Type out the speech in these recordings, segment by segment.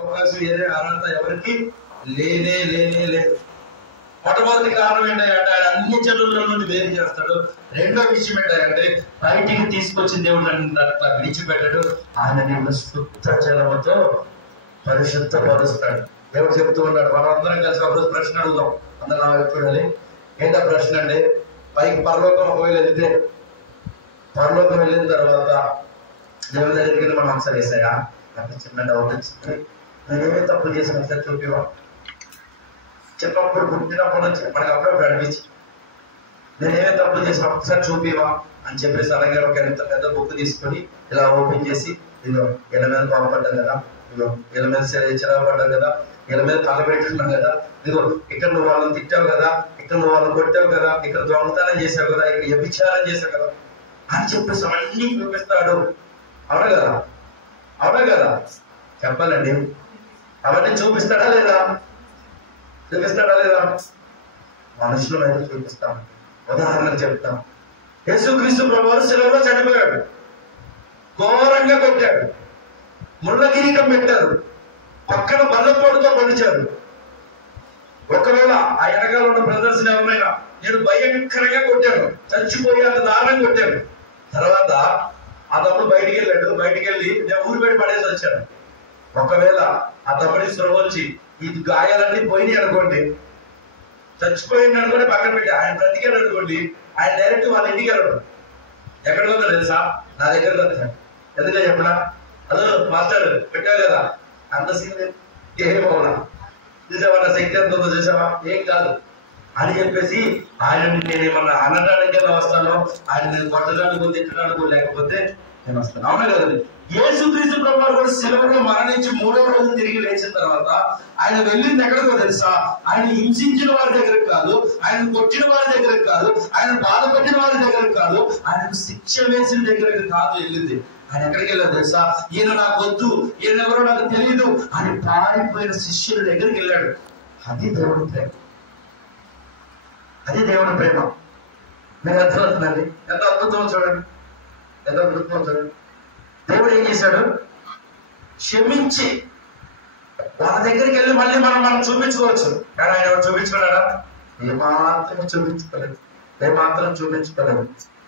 అవకాశం ఏదే అర్హత ఎవరికి లేనే లేదు. మొట్టమొదటి కారణం ఏంటంటే ఆయన అన్ని జనుల నుండి వేరు చేస్తాడు. రెండో విషయం ఏంటంటే బయటికి తీసుకొచ్చిన దేవుడు అట్లా విడిచిపెట్టాడు. ఆయన శుద్ధ జలముతో పరిశుద్ధపరుస్తాడు. దేవుడు చెప్తూ ఉన్నాడు. మనం అందరం కలిసి ఒక రోజు ప్రశ్న అడుగుదాం. అందరం నా వైపు చూడాలి. ఏంటో ప్రశ్న అంటే, పైకి పరలోకం ఒకవేళ వెళ్తే, పరలోకం వెళ్ళిన తర్వాత దేవుడి దగ్గరికి మనం ఒకసారి వేసాయా నాకు చిన్న డౌట్ వచ్చింది, నేనేమే తప్పు చేసిన ఒకసారి చూపివా, చిన్నప్పుడు పుట్టినప్పుడు నుంచి మనకి అప్పుడప్పుడు అనిపించి నేనేమే తప్పు చేసిన ఒకసారి చూపివా అని చెప్పేసి అలాగే ఒక ఎంత పెద్ద బుక్ తీసుకొని ఇలా ఓపెన్ చేసి, ఇదిగో వీళ్ళ మీద కోపడ్డాం కదా, ఇదిగో వీళ్ళ మీద చిరపడ్డావు కదా, వీళ్ళ మీద తలపెట్టుకున్నావు కదా, ఇదిగో ఇక్కడ నువ్వు వాళ్ళని తిట్టావు కదా, ఇక్కడ నువ్వు వాళ్ళని కొట్టావు కదా, ఇక్కడ దొంగతనం చేసావు కదా, ఇక్కడ వ్యభిచారం చేసావు కదా అని చెప్పేసి అవన్నీ చూపిస్తాడు. అవునా కదా? అవునా కదా? చెప్పాలండి. అవన్నీ చూపిస్తాడా లేదా? చూపిస్తాడా లేదా? మనుషుల మీద చూపిస్తాం. ఉదాహరణకు చెప్తాం. యేసుక్రీస్తు ప్రభువు శిలువలో చనిపోయాడు, ఘోరంగా కొట్టాడు, ముళ్ళ కిరీటం పెట్టారు, పక్కన బల్లపోటుతో పొడిచారు. ఒకవేళ ఆ వెనకాల ఉన్న బ్రదర్స్ ఎవరైనా నేను భయంకరంగా కొట్టాను, చచ్చిపోయేంత దారుణంగా కొట్టాను, తర్వాత ఆ తమ్ముడు బయటికి వెళ్ళాడు, బయటికి వెళ్ళి నేను ఊరు పెట్టి పడేసి వచ్చాను. ఒకవేళ ఆ తమ్ముడికి స్పృహ వచ్చి ఈ గాయాలన్నీ పోయినాయి అనుకోండి, చచ్చిపోయింది అనుకోండి, పక్కన పెట్టి ఆయన బ్రతికాడు అనుకోండి, ఆయన డైరెక్ట్ వాళ్ళ ఇంటికి వెళ్ళడం. ఎక్కడికి వద్దా తెలుసా? నా దగ్గరకు వచ్చాను. ఎందుకంటే చెప్పనా, అదో మాస్టర్ పెట్టావు కదా, అంత సీన్ ఏమవునా, చూసావా శక్తి ఎంత ఉందో చూసావా, ఏం కాదు అని చెప్పేసి ఆయన నేనేమన్నా అనడానికి వస్తాను, ఆయన నేను కొట్టడానికి తిట్టడానికి లేకపోతే నేను వస్తాను. అవునా కదండి? యేసుక్రీస్తు ప్రభువు కూడా శిలువలో మరణించి 3వ రోజు తిరిగి లేచిన తర్వాత ఆయన వెళ్ళింది ఎక్కడికో తెలుసా? ఆయన హింసించిన వారి దగ్గరకు కాదు, ఆయన కొట్టిన వారి దగ్గరకు కాదు, ఆయన బాధపడిన వారి దగ్గరకు కాదు, ఆయనకు శిక్ష వేసిన దగ్గరకు కాదు వెళ్ళింది. ఆయన ఎక్కడికి వెళ్ళాడు తెలుసా? ఈయన నాకు వద్దు, ఈయన ఎవరో నాకు తెలియదు అని పారిపోయిన శిష్యుల దగ్గరికి వెళ్ళాడు. అది దేవుడి ప్రేమ. అది దేవుని ప్రేమ. మీకు అర్థమవుతుందండి? ఎంత అద్భుతం చూడండి, ఎంత అద్భుతం చూడండి. దేవుడు ఏం చేశాడు? క్షమించి వాళ్ళ దగ్గరికి వెళ్ళి మళ్ళీ మనం చూపించుకోవచ్చు. కానీ ఆయన ఎవరు చూపించుకున్నాడా? ఏమాత్రం చూపించుకోలేదు, ఏమాత్రం చూపించుకోలేదు.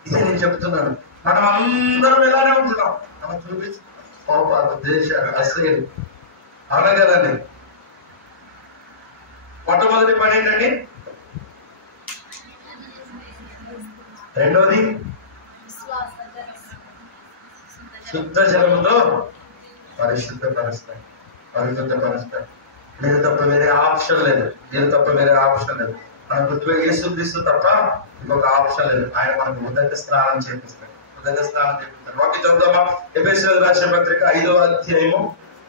ఇదే నేను చెప్తున్నాను. మనం అందరం ఇలానే ఉంటున్నాం. మనం కోపాలు, ద్వేషాలు, అసూయలు. అవునా కదండి? మొట్టమొదటి పని ఏంటండి? రెండోది శుద్ధ జలముతో పరిశుద్ధపరుస్తాయి. నేను తప్ప వేరే ఆప్షన్ లేదు. నేను తప్ప వేరే ఆప్షన్ లేదు. మన గుర్తుగా యేసుక్రీస్తు తప్ప ఇంకొక ఆప్షన్ లేదు. ఆయన మనకు ఉదక స్నానం చేపిస్తాడు. వాక్యం చదువుదామా? ఎఫెసీయులకు రాసిన పత్రిక 5వ అధ్యాయము